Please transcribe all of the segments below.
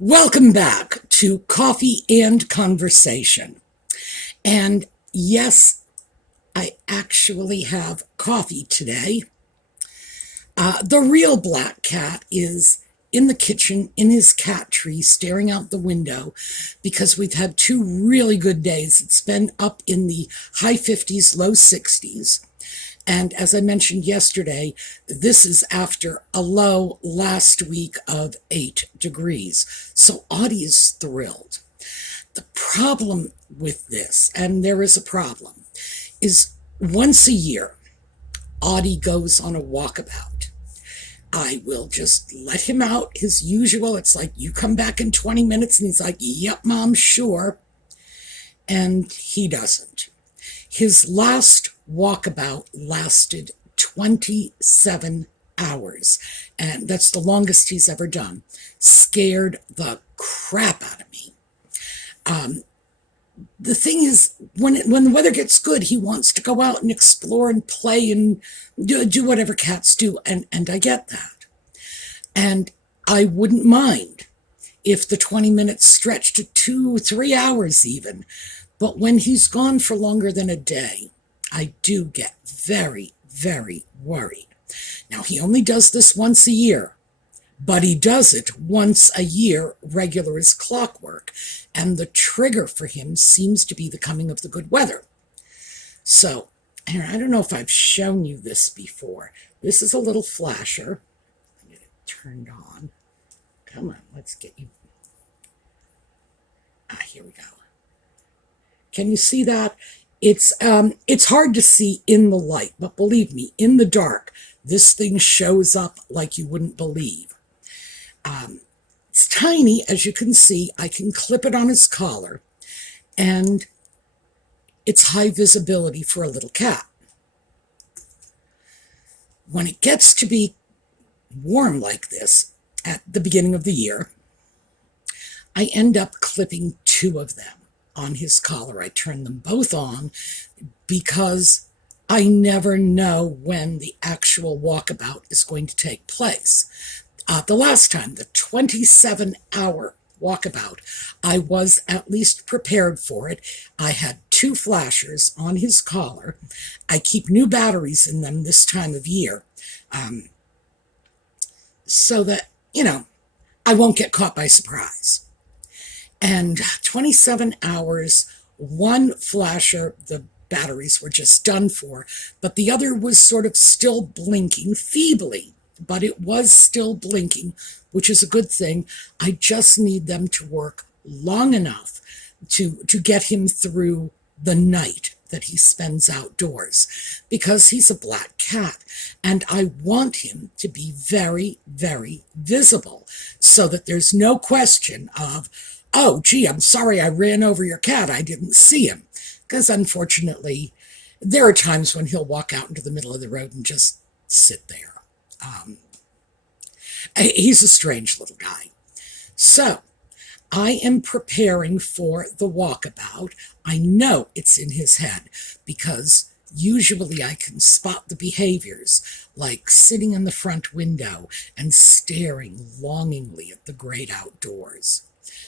Welcome back to Coffee and Conversation. And yes, I actually have coffee today. The real black cat is in the kitchen in his cat tree staring out the window because we've had two really good days. It's been up in the high 50s, low 60s. And as I mentioned yesterday, this is after a low last week of 8 degrees. So Audie is thrilled. The problem with this, and there is a problem, is once a year, Audie goes on a walkabout. I will just let him out his usual. It's like, you come back in 20 minutes, and he's like, yep, Mom, sure. And he doesn't. His last walkabout lasted 27 hours, and that's the longest he's ever done. Scared the crap out of me. The thing is, when the weather gets good, he wants to go out and explore and play and do whatever cats do, and I get that. And I wouldn't mind if the 20 minutes stretched to 2-3 hours even. But when he's gone for longer than a day, I do get very, very worried. Now, he only does this once a year, but he does it once a year, regular as clockwork. And the trigger for him seems to be the coming of the good weather. So, I don't know if I've shown you this before. This is a little flasher. I'll get it turned on. Come on, let's get you. Here we go. Can you see that? It's hard to see in the light, but believe me, in the dark, this thing shows up like you wouldn't believe. It's tiny, as you can see. I can clip it on his collar, and it's high visibility for a little cat. When it gets to be warm like this at the beginning of the year, I end up clipping 2 of them on his collar. I turn them both on because I never know when the actual walkabout is going to take place. The last time, the 27-hour walkabout, I was at least prepared for it. I had 2 flashers on his collar. I keep new batteries in them this time of year, so that, I won't get caught by surprise. And 27 hours, 1 flasher, the batteries were just done for, but the other was sort of still blinking feebly, but it was still blinking, which is a good thing. I just need them to work long enough to get him through the night that he spends outdoors, because he's a black cat, and I want him to be very, very visible so that there's no question of, oh, gee, I'm sorry I ran over your cat. I didn't see him. Because unfortunately, there are times when he'll walk out into the middle of the road and just sit there. He's a strange little guy. So, I am preparing for the walkabout. I know it's in his head because usually I can spot the behaviors, like sitting in the front window and staring longingly at the great outdoors.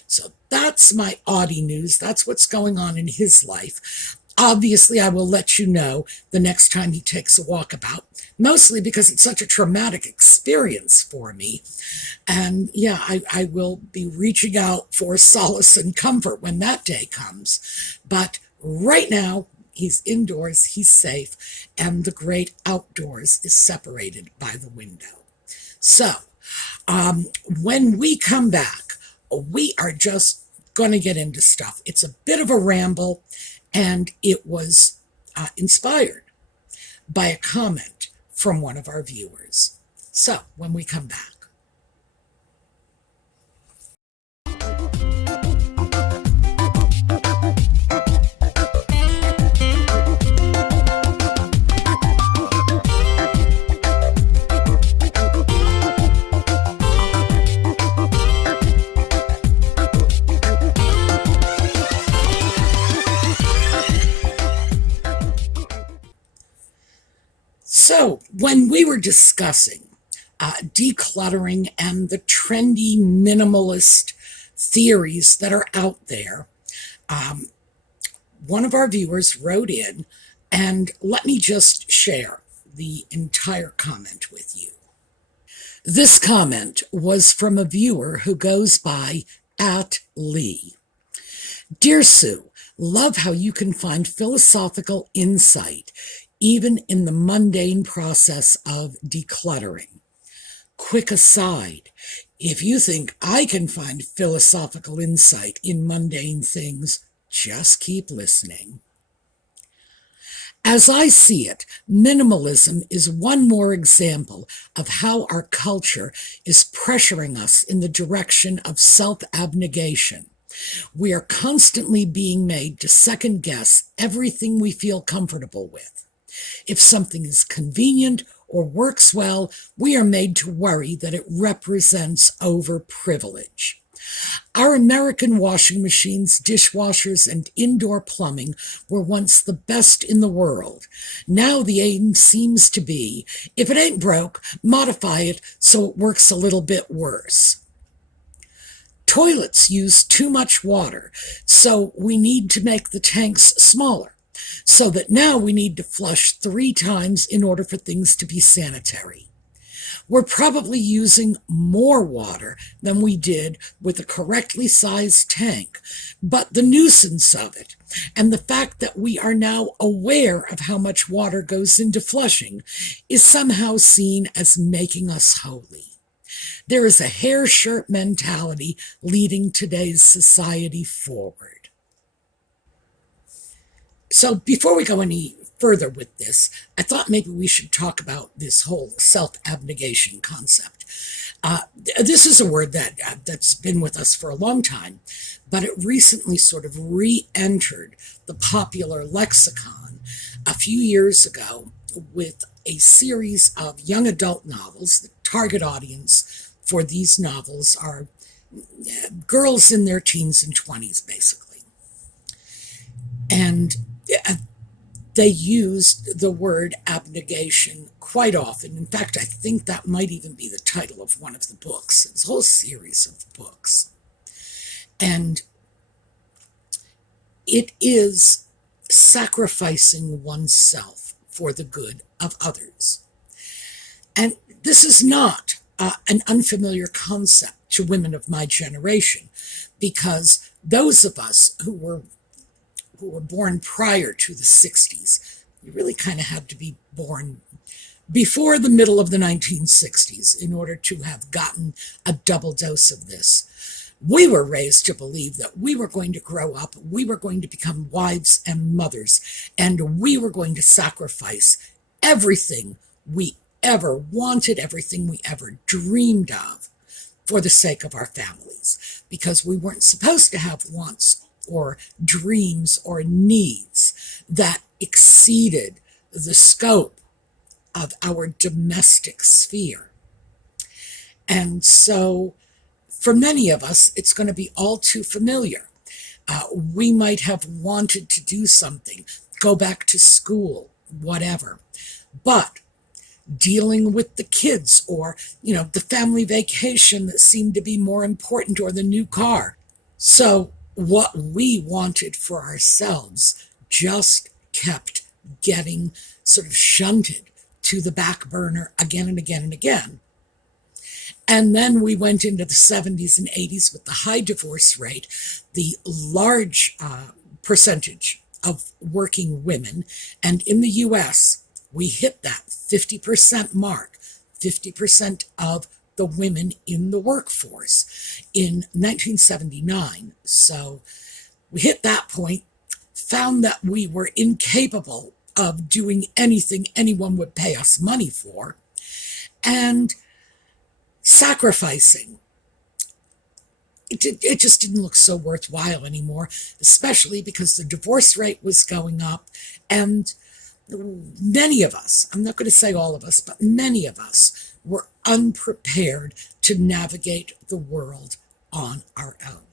So that's my Audie news. That's what's going on in his life. Obviously, I will let you know the next time he takes a walkabout, mostly because it's such a traumatic experience for me. And yeah, I will be reaching out for solace and comfort when that day comes. But right now, he's indoors, he's safe, and the great outdoors is separated by the window. So, when we come back, we are just going to get into stuff. It's a bit of a ramble, and it was inspired by a comment from one of our viewers. So, when we come back. So, when we were discussing decluttering and the trendy minimalist theories that are out there. One of our viewers wrote in, and let me just share the entire comment with you. This comment was from a viewer who goes by @Lee. Dear Sue, love how you can find philosophical insight even in the mundane process of decluttering. Quick aside, if you think I can find philosophical insight in mundane things, just keep listening. As I see it, minimalism is one more example of how our culture is pressuring us in the direction of self-abnegation. We are constantly being made to second-guess everything we feel comfortable with. If something is convenient or works well, we are made to worry that it represents overprivilege. Our American washing machines, dishwashers, and indoor plumbing were once the best in the world. Now the aim seems to be, if it ain't broke, modify it so it works a little bit worse. Toilets use too much water, so we need to make the tanks smaller, so that now we need to flush 3 times in order for things to be sanitary. We're probably using more water than we did with a correctly sized tank, but the nuisance of it, and the fact that we are now aware of how much water goes into flushing, is somehow seen as making us holy. There is a hair shirt mentality leading today's society forward. So before we go any further with this, I thought maybe we should talk about this whole self-abnegation concept. This is a word that's been with us for a long time, but it recently sort of re-entered the popular lexicon a few years ago with a series of young adult novels. The target audience for these novels are girls in their teens and 20s, basically. And they used the word abnegation quite often. In fact, I think that might even be the title of one of the books. It's a whole series of books. And it is sacrificing oneself for the good of others. And this is not an unfamiliar concept to women of my generation, because those of us who were born prior to the 60s, you really kind of had to be born before the middle of the 1960s in order to have gotten a double dose of this. We were raised to believe that we were going to grow up, we were going to become wives and mothers, and we were going to sacrifice everything we ever wanted, everything we ever dreamed of for the sake of our families, because we weren't supposed to have wants or dreams or needs that exceeded the scope of our domestic sphere. And so for many of us, it's going to be all too familiar. We might have wanted to do something, go back to school, whatever, but dealing with the kids, or the family vacation that seemed to be more important, or the new car. So what we wanted for ourselves just kept getting sort of shunted to the back burner again and again and again. And then we went into the 70s and 80s with the high divorce rate, the large percentage of working women. And in the US, we hit that 50% mark, 50% of the women in the workforce in 1979. So we hit that point, found that we were incapable of doing anything anyone would pay us money for, and sacrificing. It just didn't look so worthwhile anymore, especially because the divorce rate was going up, and many of us, I'm not going to say all of us, but many of us were unprepared to navigate the world on our own.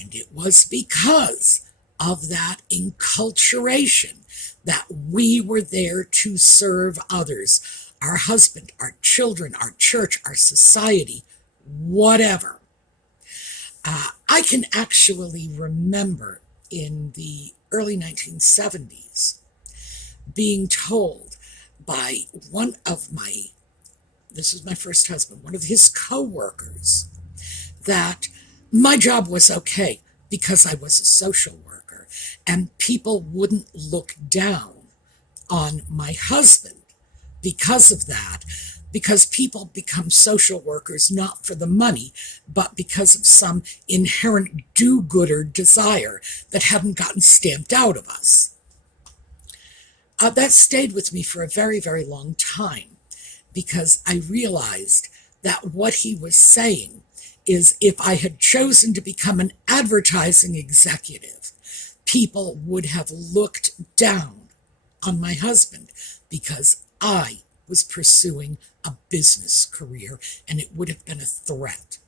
And it was because of that enculturation that we were there to serve others, our husband, our children, our church, our society, whatever. I can actually remember in the early 1970s being told by one of this was my first husband, one of his co-workers, that my job was okay because I was a social worker and people wouldn't look down on my husband because of that, because people become social workers not for the money, but because of some inherent do-gooder desire that hadn't gotten stamped out of us. That stayed with me for a very, very long time because I realized that what he was saying is if I had chosen to become an advertising executive, people would have looked down on my husband because I was pursuing a business career and it would have been a threat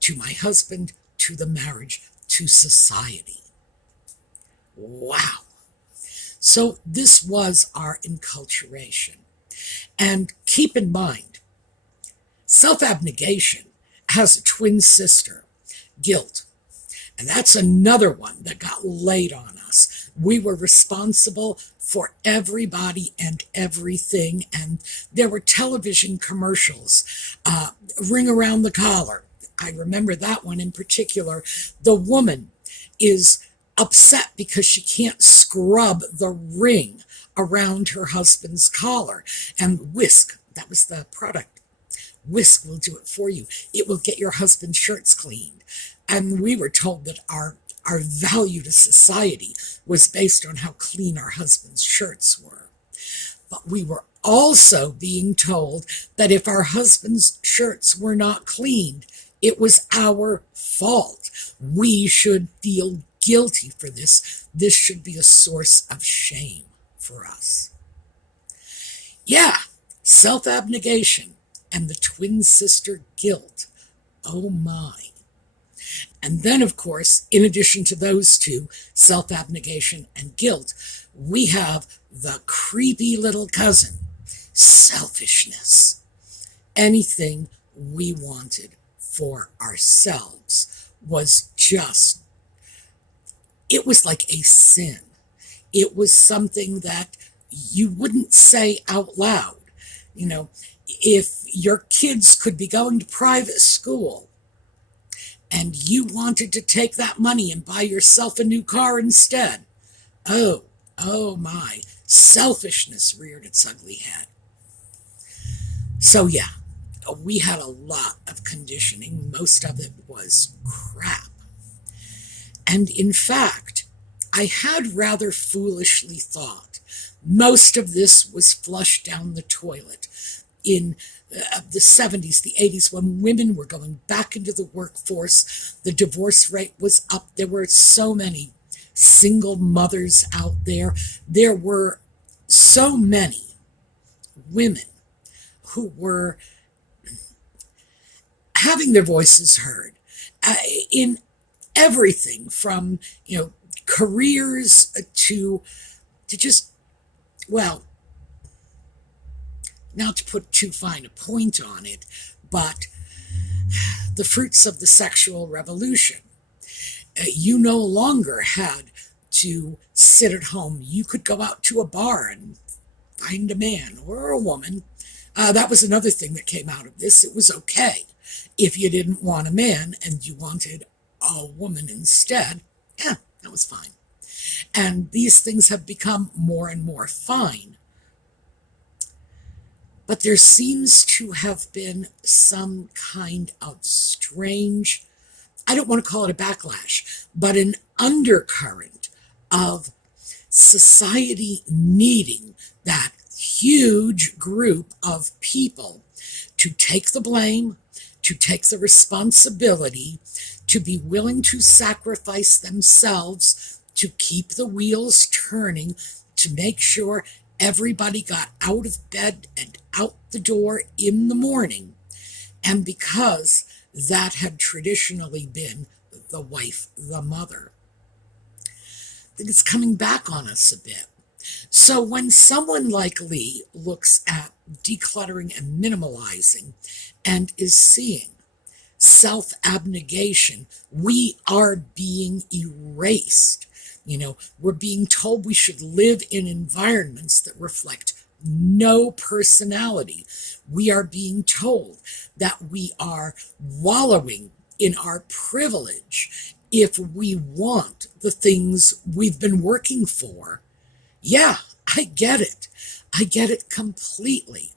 to my husband, to the marriage, to society. Wow. So this was our enculturation. And keep in mind, self-abnegation has a twin sister, guilt. And that's another one that got laid on us. We were responsible for everybody and everything. And there were television commercials, Ring Around the Collar. I remember that one in particular. The woman is upset because she can't scrub the ring around her husband's collar. And Whisk, that was the product. Whisk will do it for you. It will get your husband's shirts cleaned. And we were told that our value to society was based on how clean our husband's shirts were. But we were also being told that if our husband's shirts were not cleaned, it was our fault. We should feel guilty for this. This should be a source of shame for us. Yeah, self-abnegation and the twin sister guilt. Oh my. And then, of course, in addition to those two, self-abnegation and guilt, we have the creepy little cousin, selfishness. Anything we wanted for ourselves was just, it was like a sin. It was something that you wouldn't say out loud. You know, if your kids could be going to private school and you wanted to take that money and buy yourself a new car instead, oh my, selfishness reared its ugly head. So yeah, we had a lot of conditioning. Most of it was crap. And in fact, I had rather foolishly thought most of this was flushed down the toilet in the 70s, the 80s, when women were going back into the workforce. The divorce rate was up. There were so many single mothers out there. There were so many women who were having their voices heard in everything from, careers to just, well, not to put too fine a point on it, but the fruits of the sexual revolution. You no longer had to sit at home. You could go out to a bar and find a man or a woman. That was another thing that came out of this. It was okay if you didn't want a man and you wanted a woman instead. Yeah, that was fine. And these things have become more and more fine. But there seems to have been some kind of strange, I don't want to call it a backlash, but an undercurrent of society needing that huge group of people to take the blame, to take the responsibility, to be willing to sacrifice themselves, to keep the wheels turning, to make sure everybody got out of bed and out the door in the morning. And because that had traditionally been the wife, the mother, I think it's coming back on us a bit. So when someone like Lee looks at decluttering and minimalizing and is seeing self-abnegation, we are being erased. We're being told we should live in environments that reflect no personality. We are being told that we are wallowing in our privilege if we want the things we've been working for. Yeah, I get it. I get it completely.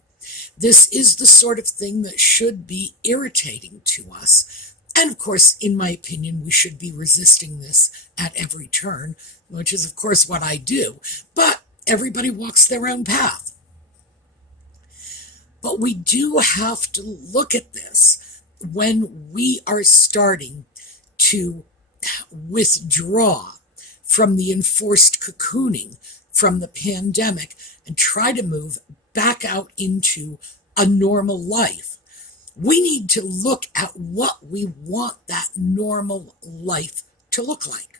This is the sort of thing that should be irritating to us. And of course, in my opinion, we should be resisting this at every turn, which is, of course, what I do. But everybody walks their own path. But we do have to look at this when we are starting to withdraw from the enforced cocooning from the pandemic and try to move back out into a normal life. We need to look at what we want that normal life to look like.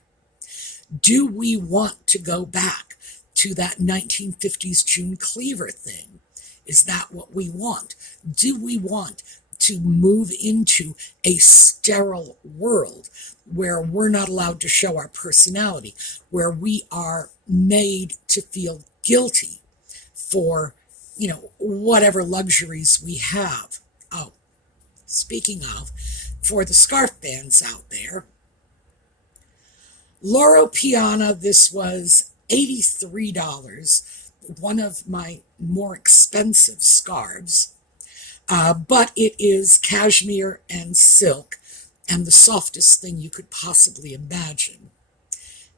Do we want to go back to that 1950s June Cleaver thing? Is that what we want? Do we want to move into a sterile world where we're not allowed to show our personality, where we are made to feel guilty for, whatever luxuries we have? Oh, speaking of, for the scarf fans out there, Loro Piana, this was $83, one of my more expensive scarves, but it is cashmere and silk and the softest thing you could possibly imagine.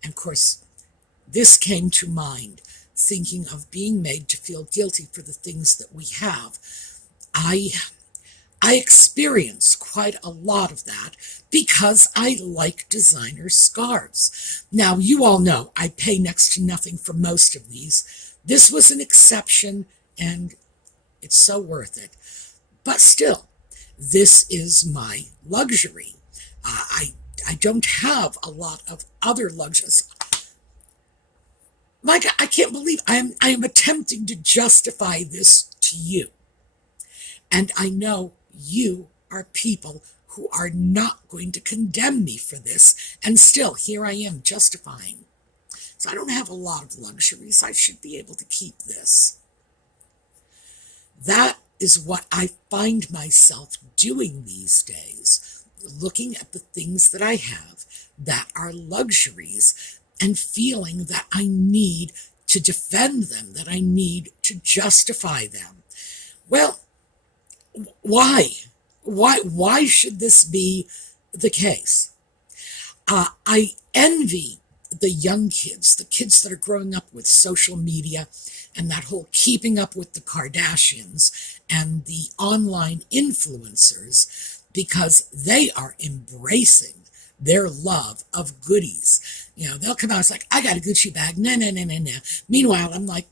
And of course, this came to mind, thinking of being made to feel guilty for the things that we have. I experience quite a lot of that because I like designer scarves. Now, you all know I pay next to nothing for most of these. This was an exception, and it's so worth it. But still, this is my luxury. I don't have a lot of other luxuries. Micah, I can't believe I am attempting to justify this to you. And I know you are people who are not going to condemn me for this. And still, here I am justifying. So I don't have a lot of luxuries. I should be able to keep this. That is what I find myself doing these days, looking at the things that I have that are luxuries and feeling that I need to defend them, that I need to justify them. Well, why? Why should this be the case? I envy the young kids, the kids that are growing up with social media and that whole keeping up with the Kardashians and the online influencers, because they are embracing their love of goodies. They'll come out, it's like, I got a Gucci bag, no. Meanwhile, I'm like,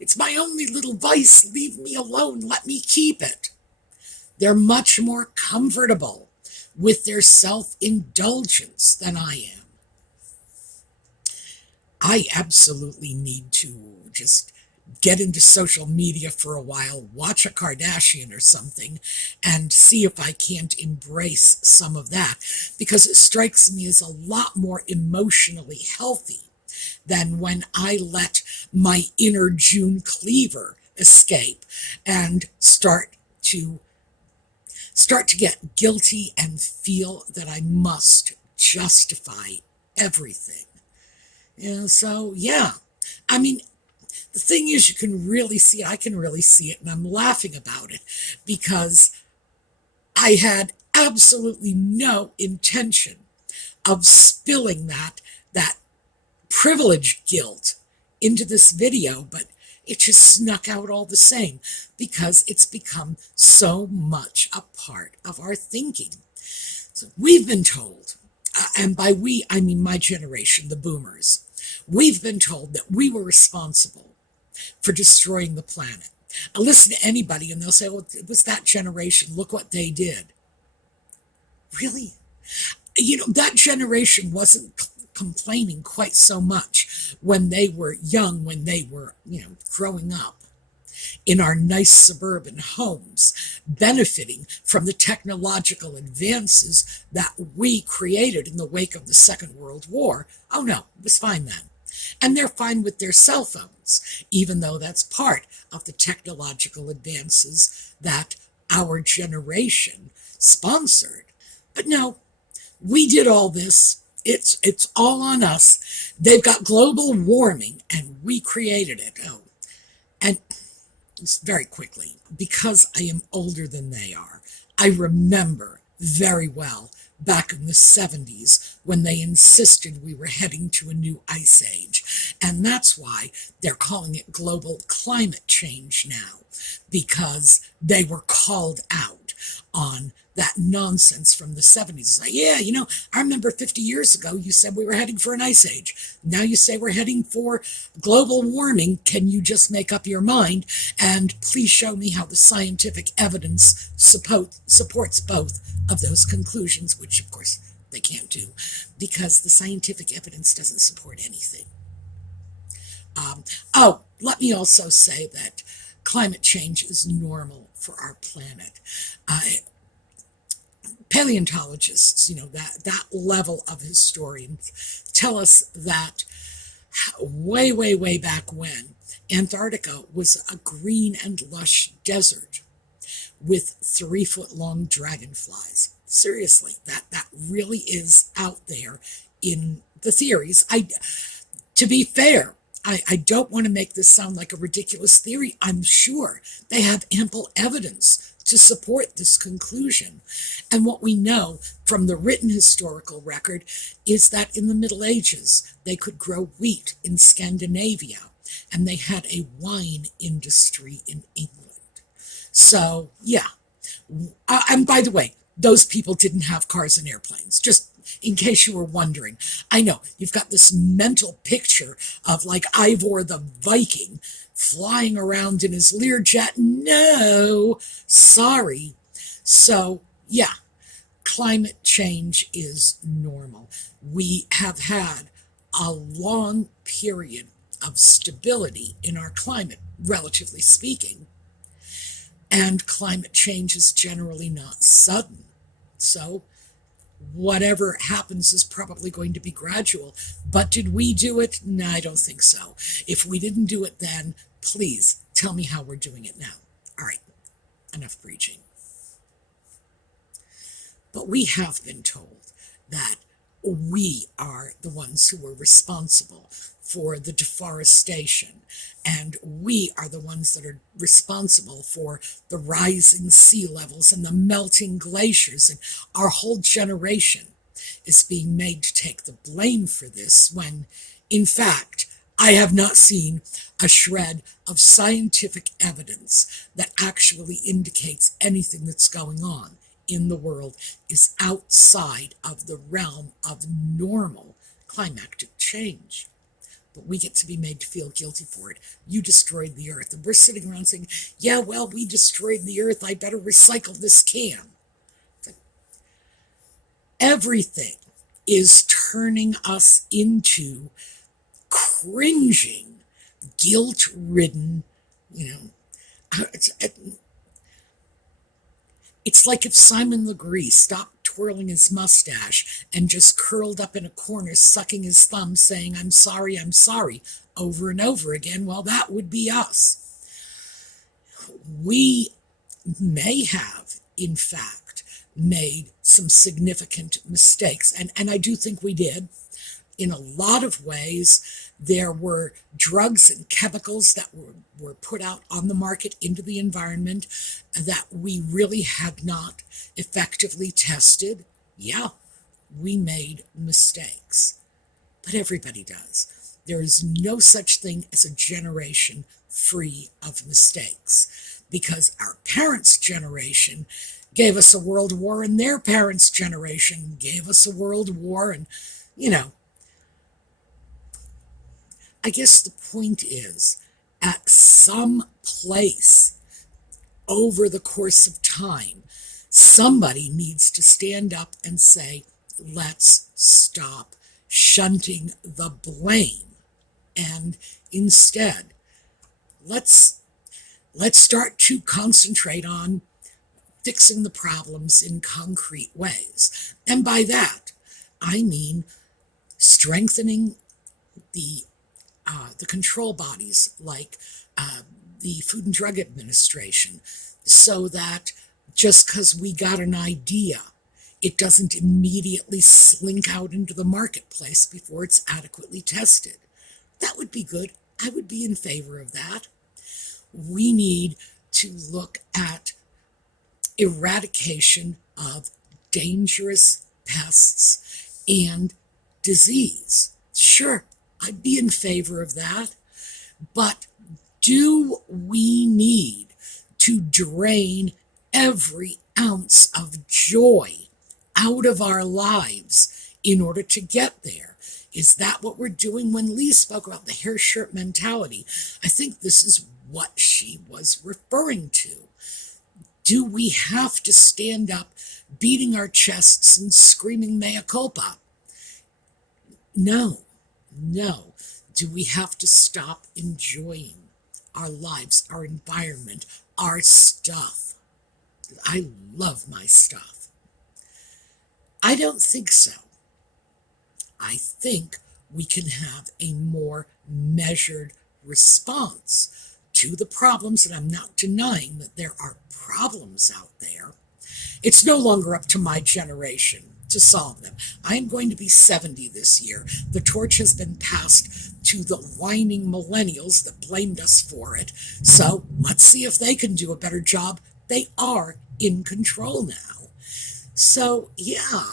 it's my only little vice, leave me alone, let me keep it. They're much more comfortable with their self-indulgence than I am. I absolutely need to just get into social media for a while, watch a Kardashian or something, and see if I can't embrace some of that, because it strikes me as a lot more emotionally healthy than when I let my inner June Cleaver escape and start to get guilty and feel that I must justify everything. So, yeah. I mean, the thing is, you can really see it. I can really see it, and I'm laughing about it because I had absolutely no intention of spilling that privilege guilt into this video, but it just snuck out all the same because it's become so much a part of our thinking. So we've been told, and by we, I mean my generation, the boomers, we've been told that we were responsible for destroying the planet. I listen to anybody and they'll say, well, it was that generation, look what they did. Really? That generation wasn't complaining quite so much when they were young, when they were, growing up. in our nice suburban homes, benefiting from the technological advances that we created in the wake of the Second World War. Oh no, it was fine then. And they're fine with their cell phones, even though that's part of the technological advances that our generation sponsored. But no, we did all this. It's all on us. They've got global warming, and we created it. Oh, and just very quickly, because I am older than they are, I remember very well back in the 70s when they insisted we were heading to a new ice age. And that's why they're calling it global climate change now, because they were called out on that nonsense from the 70s. It's like, yeah, I remember 50 years ago you said we were heading for an ice age. Now you say we're heading for global warming. Can you just make up your mind? And please show me how the scientific evidence supports both of those conclusions, which of course they can't do because the scientific evidence doesn't support anything. Let me also say that climate change is normal for our planet. Paleontologists, that level of historians tell us that way, way, way back when, Antarctica was a green and lush desert with 3-foot-long dragonflies. Seriously, that really is out there in the theories. To be fair, I don't want to make this sound like a ridiculous theory. I'm sure they have ample evidence to support this conclusion. And what we know from the written historical record is that in the Middle Ages, they could grow wheat in Scandinavia, and they had a wine industry in England. So, yeah. And by the way, those people didn't have cars and airplanes, just in case you were wondering. I know, you've got this mental picture of like Ivor the Viking flying around in his Learjet. No, sorry. So, yeah, climate change is normal. We have had a long period of stability in our climate, relatively speaking, and climate change is generally not sudden. So, whatever happens is probably going to be gradual. But did we do it? No, I don't think so. If we didn't do it then, please tell me how we're doing it now. All right, enough preaching. But we have been told that we are the ones who are responsible for the deforestation, and we are the ones that are responsible for the rising sea levels and the melting glaciers, and our whole generation is being made to take the blame for this when, in fact, I have not seen a shred of scientific evidence that actually indicates anything that's going on in the world is outside of the realm of normal climatic change. But we get to be made to feel guilty for it. You destroyed the earth. And we're sitting around saying, yeah, well, we destroyed the earth. I better recycle this can. Everything is turning us into cringing, guilt-ridden, it's like if Simon Legree stopped twirling his mustache and just curled up in a corner, sucking his thumb, saying, I'm sorry, over and over again. Well, that would be us. We may have, in fact, made some significant mistakes, and I do think we did. In a lot of ways, there were drugs and chemicals that were put out on the market into the environment that we really had not effectively tested. Yeah, we made mistakes, but everybody does. There is no such thing as a generation free of mistakes, because our parents' generation gave us a world war, and their parents' generation gave us a world war, and, I guess the point is, at some place over the course of time, somebody needs to stand up and say, let's stop shunting the blame. And instead, let's Let's start to concentrate on fixing the problems in concrete ways. And by that, I mean strengthening the control bodies like the Food and Drug Administration, so that just because we got an idea, it doesn't immediately slink out into the marketplace before it's adequately tested. That would be good. I would be in favor of that. We need to look at eradication of dangerous pests and disease. Sure, I'd be in favor of that. But do we need to drain every ounce of joy out of our lives in order to get there? Is that what we're doing? When Lee spoke about the hair shirt mentality, I think this is what she was referring to. Do we have to stand up beating our chests and screaming mea culpa? No. Do we have to stop enjoying our lives, our environment, our stuff? I love my stuff. I don't think so. I think we can have a more measured response to the problems, and I'm not denying that there are problems out there. It's no longer up to my generation to solve them. I am going to be 70 this year. The torch has been passed to the whining millennials that blamed us for it. So let's see if they can do a better job. They are in control now. So yeah,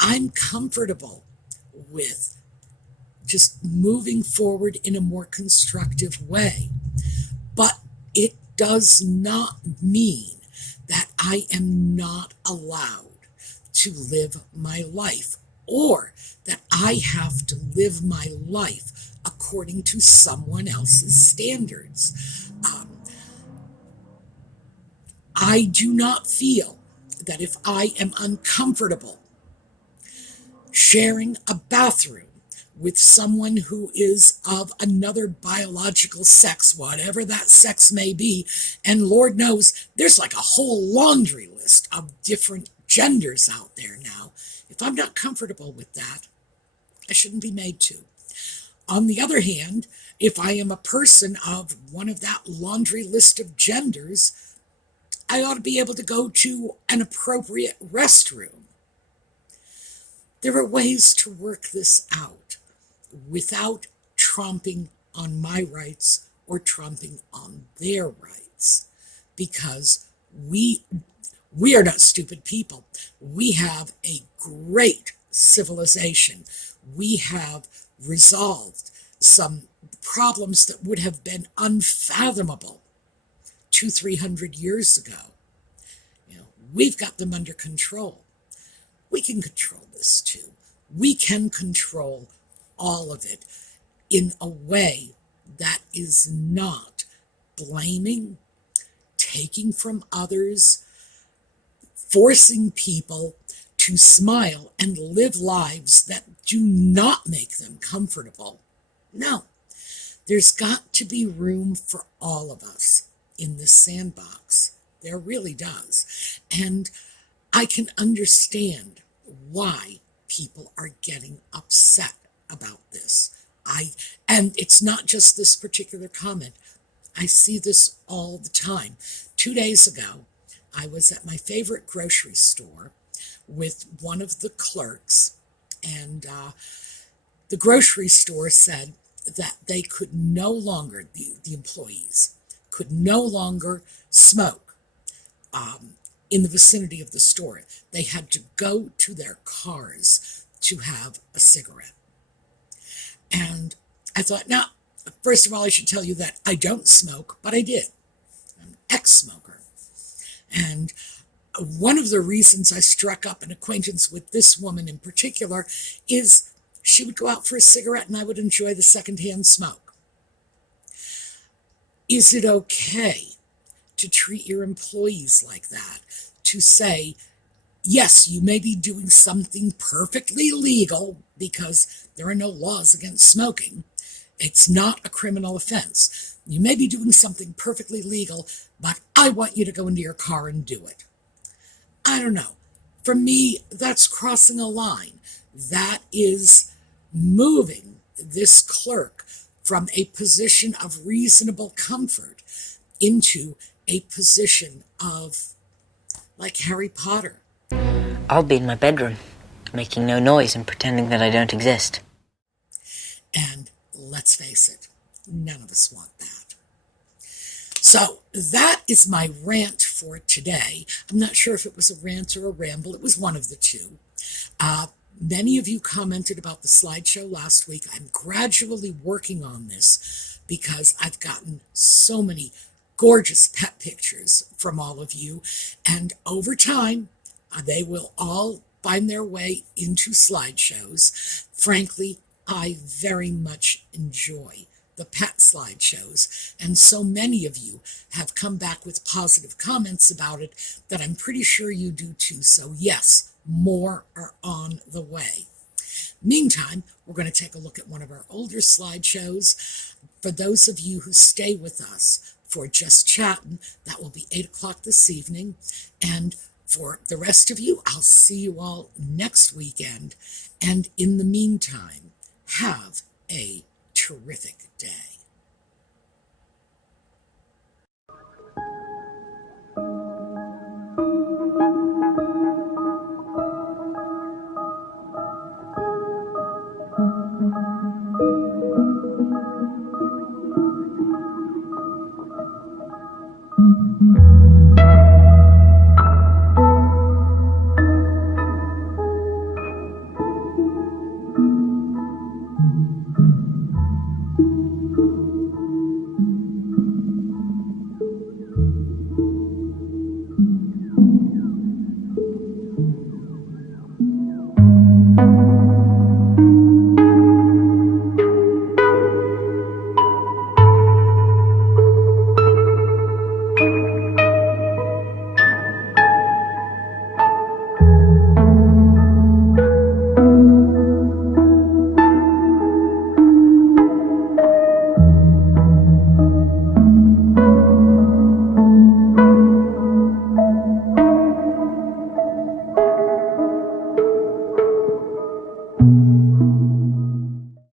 I'm comfortable with just moving forward in a more constructive way. But it does not mean that I am not allowed to live my life, or that I have to live my life according to someone else's standards. I do not feel that if I am uncomfortable sharing a bathroom with someone who is of another biological sex, whatever that sex may be, and Lord knows there's like a whole laundry list of different genders out there now. If I'm not comfortable with that, I shouldn't be made to. On the other hand, if I am a person of one of that laundry list of genders, I ought to be able to go to an appropriate restroom. There are ways to work this out without tromping on my rights or tromping on their rights, because we are not stupid people. We have a great civilization. We have resolved some problems that would have been unfathomable 200-300 years ago. We've got them under control. We can control this too. We can control all of it in a way that is not blaming, taking from others, forcing people to smile and live lives that do not make them comfortable. No, there's got to be room for all of us in this sandbox. There really does. And I can understand why people are getting upset about this. And it's not just this particular comment. I see this all the time. 2 days ago, I was at my favorite grocery store with one of the clerks, and the grocery store said that they could no longer, the employees, could no longer smoke in the vicinity of the store. They had to go to their cars to have a cigarette. And I thought, now, first of all, I should tell you that I don't smoke, but I did. I'm an ex-smoker. And one of the reasons I struck up an acquaintance with this woman in particular is she would go out for a cigarette and I would enjoy the secondhand smoke. Is it okay to treat your employees like that? To say, yes, you may be doing something perfectly legal because there are no laws against smoking, It's not a criminal offense. You may be doing something perfectly legal, but I want you to go into your car and do it. I don't know. For me, that's crossing a line. That is moving this clerk from a position of reasonable comfort into a position of, like Harry Potter. I'll be in my bedroom, making no noise and pretending that I don't exist. And let's face it, none of us want that. So that is my rant for today. I'm not sure if it was a rant or a ramble. It was one of the two. Many of you commented about the slideshow last week. I'm gradually working on this because I've gotten so many gorgeous pet pictures from all of you. And over time, they will all find their way into slideshows. Frankly, I very much enjoy the pet slideshows, and so many of you have come back with positive comments about it that I'm pretty sure you do too. So yes, more are on the way. Meantime, we're going to take a look at one of our older slideshows. For those of you who stay with us for Just Chatting, that will be 8 o'clock this evening. And for the rest of you, I'll see you all next weekend. And in the meantime, have a terrific day.